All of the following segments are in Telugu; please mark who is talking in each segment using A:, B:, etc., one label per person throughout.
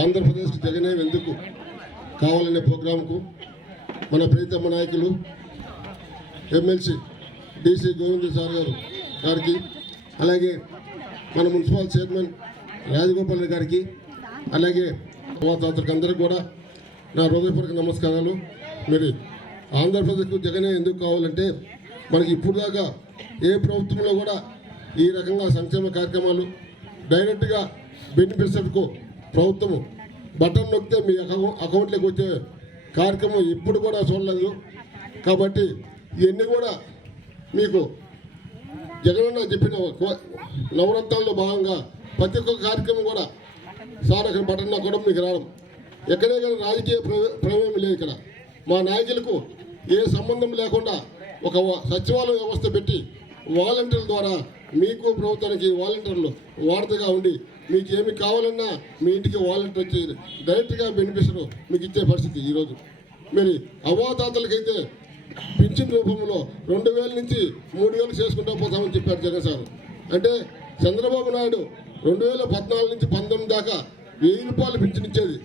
A: ఆంధ్రప్రదేశ్ జగనే ఎందుకు కావాలనే ప్రోగ్రాంకు మన ప్రీతమ్మ నాయకులు ఎమ్మెల్సీ డీసీ గోవింద సార్ గారు గారికి అలాగే మన మున్సిపల్ చైర్మన్ రాజగోపాల్ రెడ్డి గారికి అలాగే అందరికి అందరికీ కూడా నా హృదయపూర్వక నమస్కారాలు. మీరు ఆంధ్రప్రదేశ్కు జగనే ఎందుకు కావాలంటే మనకి ఇప్పుడు దాకా ఏ ప్రభుత్వంలో కూడా ఈ రకంగా సంక్షేమ కార్యక్రమాలు డైరెక్ట్గా బెనిఫిషరీకు ప్రభుత్వము. బటన్ నొక్కితే మీ అకౌంట్ అకౌంట్లోకి వచ్చే కార్యక్రమం ఇప్పుడు కూడా చూడలేదు. కాబట్టి ఇవన్నీ కూడా మీకు జగనన్న చెప్పిన నవరత్నాల్లో భాగంగా ప్రతి ఒక్క కార్యక్రమం కూడా సార్ అక్కడ బటన్ నొక్కడం మీకు రావడం. ఎక్కడే కానీ రాజకీయ ప్రమేయం లేదు ఇక్కడ. మా నాయకులకు ఏ సంబంధం లేకుండా ఒక సచివాలయ వ్యవస్థ పెట్టి వాలంటీర్ల ద్వారా మీకు ప్రభుత్వానికి వాలంటీర్లు వార్తగా ఉండి మీకు ఏమి కావాలన్నా మీ ఇంటికి వాలంటీర్ వచ్చి డైరెక్ట్గా బెనిఫిషరు మీకు ఇచ్చే పరిస్థితి ఈరోజు మరి అవాతాతలకైతే పింఛన్ రూపంలో రెండు వేల నుంచి మూడు వేలు చేసుకుంటూ పోతామని చెప్పారు జగన్ సార్. అంటే చంద్రబాబు నాయుడు రెండు వేల పద్నాలుగు నుంచి పంతొమ్మిది దాకా వెయ్యి రూపాయలు పింఛన్ ఇచ్చేది.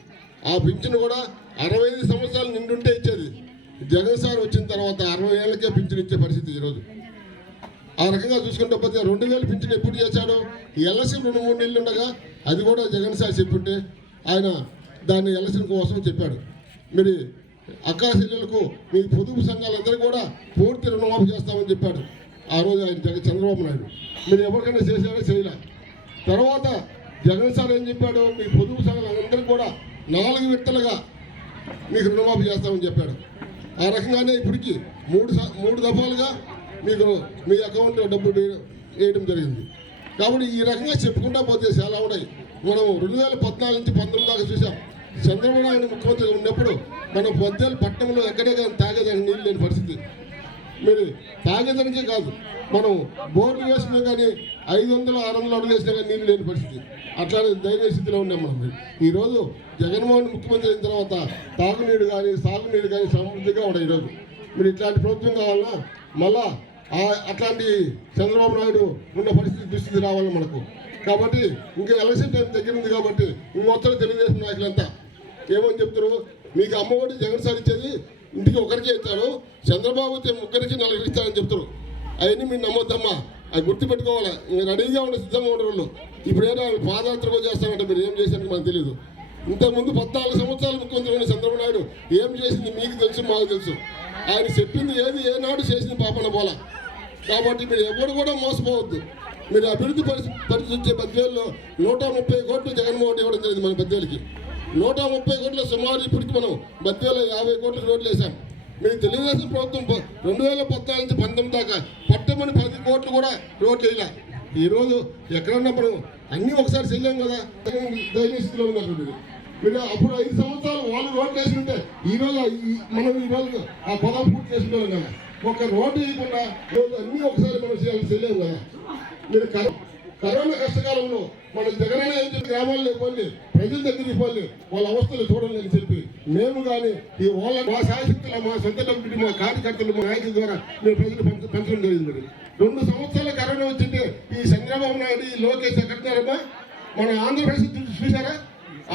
A: ఆ పింఛన్ కూడా అరవై ఐదు సంవత్సరాలు నిండుంటే ఇచ్చేది. జగన్ సార్ వచ్చిన తర్వాత అరవై ఏళ్ళకే పింఛన్ ఇచ్చే పరిస్థితి ఈరోజు ఆ రకంగా చూసుకుంటే పోతే రెండు వేలు పింఛన్ ఎప్పుడు చేశాడు? ఎల్ఎస్సీ రెండు మూడు నెలలు ఉండగా అది కూడా జగన్ సార్ చెప్పింటే ఆయన దాన్ని ఎల్ఎస్సీ కోసం చెప్పాడు. మరి అక్కా చెల్లెలకు మీ పొదుపు సంఘాలందరూ కూడా పూర్తి రుణమాఫీ చేస్తామని చెప్పాడు ఆ రోజు ఆయన జగన్ చంద్రబాబు నాయుడు. మీరు ఎవరికైనా చేశారో? చేయలే. తర్వాత జగన్ సార్ ఏం చెప్పాడు? మీ పొదుపు సంఘాలందరూ కూడా నాలుగు విడతలుగా మీకు రుణమాఫీ చేస్తామని చెప్పాడు. ఆ రకంగానే ఇప్పటికి మూడు మూడు దఫాలుగా మీకు మీ అకౌంట్లో డబ్బు వేయడం జరిగింది. కాబట్టి ఈ రకంగా చెప్పుకుంటా పోతే చాలా ఉన్నాయి. మనం రెండు వేల పద్నాలుగు నుంచి పంతొమ్మిది దాకా చూసాం. చంద్రబాబు నాయుడు ముఖ్యమంత్రిగా ఉన్నప్పుడు మనం పొద్దుల పట్టణంలో ఎక్కడే కానీ తాగేదానికి నీళ్ళు లేని పరిస్థితి. మీరు తాగేదానికే కాదు మనం బోర్డు వేసినా కానీ ఐదు వందలు ఆరు వందలు అడుగు వేసినా కానీ నీళ్ళు లేని పరిస్థితి. అట్లానే దైన స్థితిలో ఉన్నాం మనం. ఈరోజు జగన్మోహన్ ముఖ్యమంత్రి అయిన తర్వాత తాగునీరు కానీ సాగునీరు కానీ సమృద్ధిగా ఉన్నాయి ఈరోజు. మీరు ఇట్లాంటి ప్రభుత్వం కావాలన్నా మళ్ళా అట్లాంటి చంద్రబాబు నాయుడు ఉన్న పరిస్థితి దుస్థితి రావాలి మనకు. కాబట్టి ఇంకా ఎలక్షన్ టైం దగ్గర కాబట్టి ఇంకొత్తరు తెలుగుదేశం నాయకులంతా ఏమని చెప్తారు మీకు అమ్మఒడి జగన్ సార్ ఇచ్చేది ఇంటికి ఒకరికి ఇస్తారు. చంద్రబాబు అయితే ముగ్గురికి నలుగురికి ఇస్తారని చెప్తారు అవన్నీ మీరు నమ్మొద్దమ్మా. అది గుర్తుపెట్టుకోవాలి. మీరు రెడీగా ఉండే సిద్ధంగా ఉండే వాళ్ళు. ఇప్పుడు ఏదో పాదయాత్ర చేస్తామంటే మీరు ఏం చేశారని మనకు తెలియదు ఇంతకుముందు పద్నాలుగు సంవత్సరాలు ముఖ్యమంత్రి ఉన్న చంద్రబాబు నాయుడు ఏం చేసింది మీకు తెలుసు మాకు తెలుసు. ఆయన చెప్పింది ఏది ఏనాడు చేసింది పాపన పోలా కాబట్టి మీరు ఎవరు కూడా మోసపోవద్దు. మీరు అభివృద్ధి పరిస్థితి పరిస్థితి వచ్చే నూట ముప్పై కోట్లు జగన్మోహన్ ఇవ్వడం జరిగింది మన బద్వేలకి నూట ముప్పై కోట్ల సుమారు ఇప్పటికి మనం బద్వేలో యాభై కోట్ల రోడ్లు వేసాం మీరు తెలుగుదేశం ప్రభుత్వం ప- రెండు వేల పద్నాలుగు నుంచి పంతొమ్మిది దాకా పట్టమని పది కోట్లు కూడా రోడ్లు వేయలే. ఈరోజు ఎక్కడన్నా మనం అన్నీ ఒకసారి చెల్లాం కదా. దైన ఉన్నారు మీరు. మీరు అప్పుడు ఐదు సంవత్సరాలు వాళ్ళు రోడ్లు వేసి ఉంటే మనం ఈ రోజు ఆ పొలం పూర్తి చేసుకున్నాం కదా. ఒక రోడ్డు ఇవ్వకుండా రోజు అన్నీ ఒకసారి మనం చేయాలి చెల్లాం కదా. మీరు కరో- కరోనా కష్టకాలంలో మన జగనన్న ఏం చెప్పి గ్రామాల్లో పోయి ప్రజల దగ్గరికి పోయి వాళ్ళ అవస్థలు చూడండి అని చెప్పి మేము కానీ ఈ వాళ్ళ మా శాశక్తుల మా సొంత డబ్బులు మా కార్యకర్తలు మా నాయకుల ద్వారా మేము ప్రజలు పెంచడం జరిగింది. మరి రెండు సంవత్సరాల కరోనా వచ్చింటే ఈ చంద్రబాబు నాయుడు ఈ లోకేష్ ఎక్కడున్నారమ్మా మన ఆంధ్రప్రదేశ్ చూసారా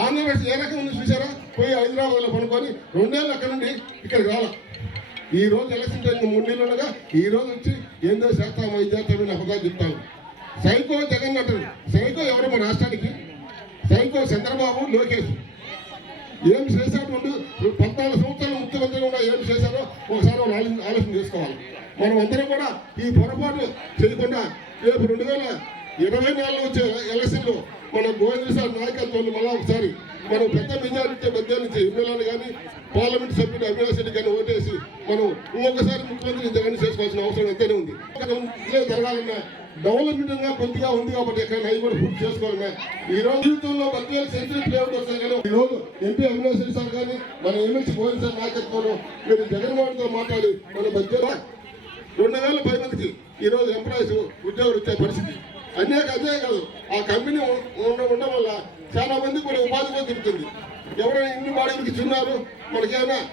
A: ఆంధ్రప్రదేశ్ ఏ రకం ఉంది చూసారా పోయి హైదరాబాద్లో పనుకొని రెండేళ్ళు అక్కడ నుండి ఇక్కడికి రావాలి ఈ రోజు ఎలక్షన్ టైం మూడు నెలలు ఉండగా ఈ రోజు వచ్చి ఏందో చేస్తాము ఇది చేస్తామని అబద్ధాలు చెప్తాము సైకో జగన్ అంటారు. సైకో ఎవరు మన రాష్ట్రానికి? సైకో చంద్రబాబు లోకేష్. ఏం చేశాడు పద్నాలుగు సంవత్సరాలు ముఖ్యమంత్రిగా ఉన్న ఏం చేశారో ఒకసారి ఆలోచన ఆలోచన చేసుకోవాలి. మనం అందరం కూడా ఈ పొరపాటు చేయకుండా రేపు రెండు వేల ఇరవై నాలుగు వచ్చే ఎలక్షన్లో మన గోవింద సార్ నాయకత్వాన్ని ఒకసారి మనం పెద్ద మెజారిటీ మధ్య నుంచి ఎమ్మెల్యేలు కానీ పార్లమెంట్ సభ్యులు అవినాష్ రెడ్డి కానీ ఓటే మనం ఇంకొకసారి ముఖ్యమంత్రి జగన్ చేసుకోవాల్సిన అవసరం ఎంతైనా ఉంది. జరగాలన్నా డెవలప్మెంట్గా కొద్దిగా ఉంది కాబట్టి ఎక్కడ అవి కూడా పూర్తి చేసుకోవాలన్నా. ఈ రోజు జీవితంలో పదివేల సెంచరీ ప్లేఅవుట్ వస్తాయి కానీ ఈ రోజు ఎంపీ అవినాష్ రెడ్డి సార్ కానీ మన ఎమ్మెల్సీ పోయిన సార్ నాయకత్వంలో మీరు జగన్మోహన్తో మాట్లాడి మన మధ్యలో రెండు వేల పది మందికి ఈరోజు ఎంప్లాయీస్ ఉద్యోగులు వచ్చే పరిస్థితి. అనేక అదే కాదు ఆ కంపెనీ ఉండడం వల్ల చాలా మంది కూడా ఉపాధి కూడా దొరుకుతుంది. ఎవరైనా ఇన్ని బాడీలకి ఇచ్చున్నారు మనకేమైనా